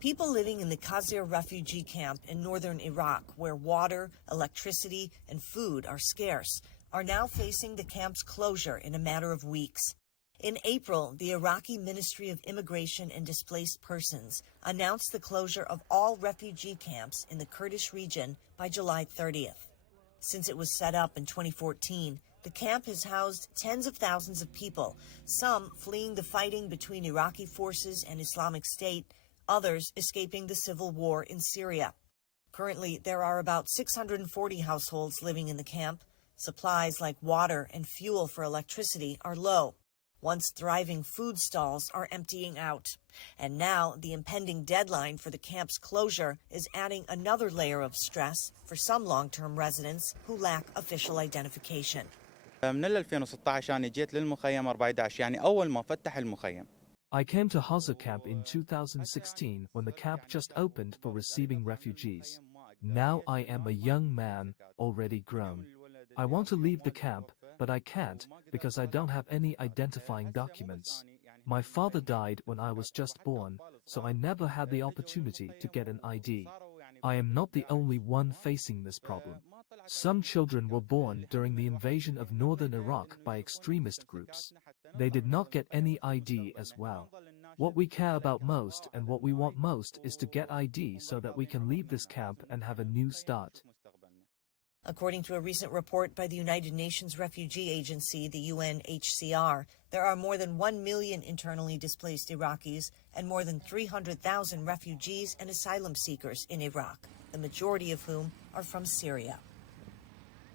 People living in the Qasr refugee camp in northern Iraq, where water, electricity, and food are scarce, are now facing the camp's closure in a matter of weeks. In April, the Iraqi Ministry of Immigration and Displaced Persons announced the closure of all refugee camps in the Kurdish region by July 30th. Since it was set up in 2014, the camp has housed tens of thousands of people, some fleeing the fighting between Iraqi forces and Islamic State, others escaping the civil war in Syria. Currently, there are about 640 households living in the camp. Supplies like water and fuel for electricity are low. Once thriving food stalls are emptying out. And now the impending deadline for the camp's closure is adding another layer of stress for some long-term residents who lack official identification. من 2016 أنا جيت للمخيم 14 يعني أول ما فتح المخيم. I came to Hazar camp in 2016 when the camp just opened for receiving refugees. Now I am a young man, already grown. I want to leave the camp, but I can't because I don't have any identifying documents. My father died when I was just born, so I never had the opportunity to get an ID. I am not the only one facing this problem. Some children were born during the invasion of northern Iraq by extremist groups. They did not get any ID as well. What we care about most and what we want most is to get ID so that we can leave this camp and have a new start. According to a recent report by the United Nations Refugee Agency, the UNHCR, there are more than 1 million internally displaced Iraqis and more than 300,000 refugees and asylum seekers in Iraq, the majority of whom are from Syria.